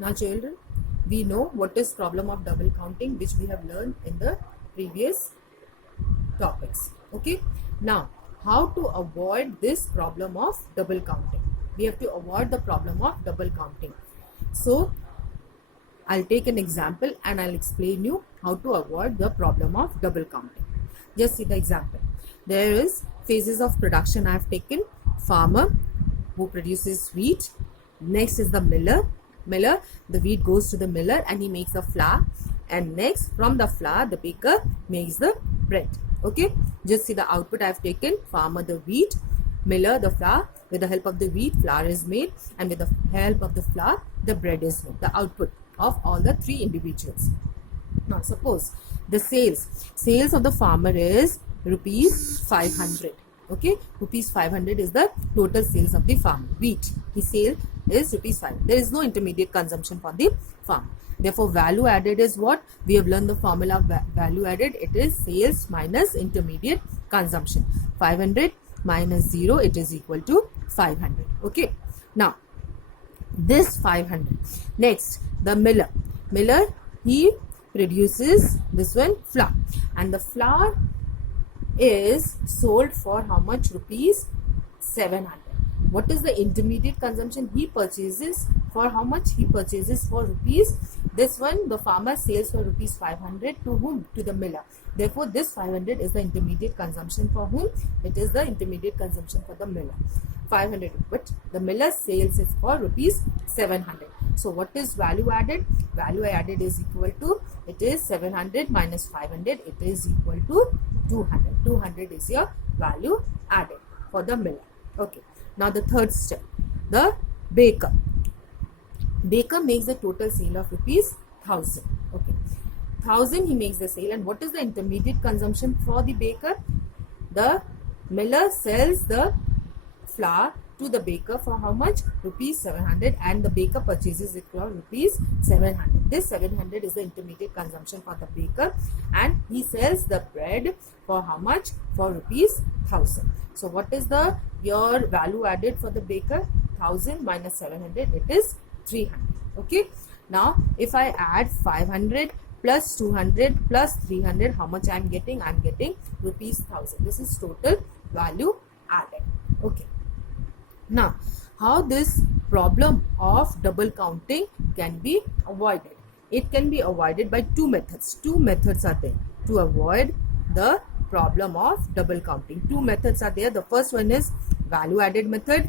Now children, we know what is problem of double counting, which we have learned in the previous topics. Okay, now how to avoid this problem of double counting? We have to avoid the problem of double counting. So I'll take an example and I'll explain you how to avoid the problem of double counting. Just see the example. There is phases of production I have taken. Farmer who produces wheat. Next is the miller. The wheat goes to the miller and he makes the flour. And next, from the flour, the baker makes the bread. Okay, just see the output I have taken. Farmer, the wheat. Miller, the flour. With the help of the wheat, flour is made, and with the help of the flour, the bread is made. The output of all the three individuals. Now suppose the sales of the farmer is rupees 500. Okay, rupees 500 is the total sales of the farmer. Wheat, his sale is rupees 500. There is no intermediate consumption for the farmer. Therefore, value added is what? We have learned the formula of value added. It is sales minus intermediate consumption. 500 minus 0, it is equal to 500. Okay, now this 500. Next, the miller, he produces this one, flour, and the flour is sold for how much? Rupees 700. What is the intermediate consumption? He purchases for how much? He purchases for rupees. This one, the farmer sales for rupees 500 to whom? To the miller. Therefore, this 500 is the intermediate consumption for whom? It is the intermediate consumption for the miller. 500, but the miller's sales is for rupees 700. So what is value added? Value added is equal to, it is 700 minus 500, it is equal to 200. 200 is your value added for the miller. Okay, now the third step, the baker. Baker makes the total sale of rupees 1000. Okay, 1000 he makes the sale, and what is the intermediate consumption for the baker? The miller sells the flour to the baker for how much? Rupees 700, and the baker purchases it for rupees 700. This 700 is the intermediate consumption for the baker, and he sells the bread for how much? For rupees 1000. So what is the your value added for the baker? 1000 minus 700, it is 300. Okay, now if I add 500 plus 200 plus 300, how much I am getting? I am getting rupees 1000. This is total value added. Okay, now how this problem of double counting can be avoided? It can be avoided by two methods. Two methods are there to avoid the problem of double counting. Two methods are there. The first one is value added method.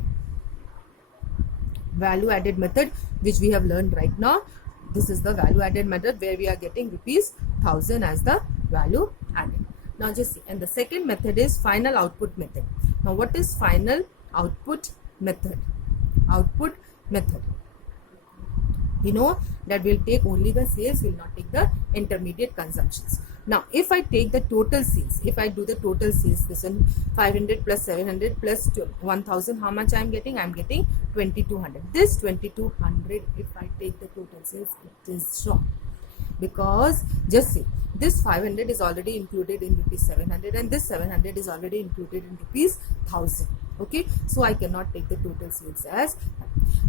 Value added method, which we have learned right now. This is the value added method where we are getting rupees 1000 as the value added. Now just see, and the second method is final output method. Now what is final output method? Output method, you know that will take only the sales, will not take the intermediate consumptions. Now if I take the total sales, if I do the total sales, this one 500 plus 700 plus 1000, how much I am getting? I am getting 2200. This 2200, if I take the total sales, it is wrong, because just see, this 500 is already included in rupees 700, and this 700 is already included in rupees 1000. Okay, so I cannot take the total sales as.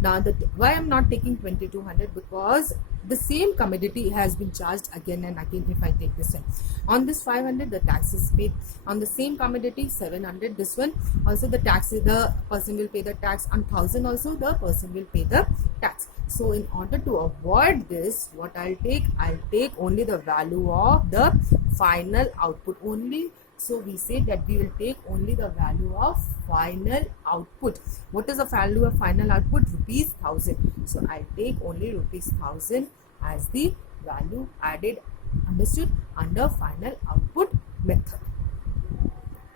Now why I am not taking 2200? Because the same commodity has been charged again and again. If I take this one, on this 500 the tax is paid. On the same commodity 700, this one also the tax is, the person will pay the tax. On 1000 also the person will pay the tax. So in order to avoid this, what I'll take only the value of the final output only. So we say that we will take only the value of final output. What is the value of final output? Rupees 1000. So I'll take only rupees 1000 as the value added. Understood? Under final output method.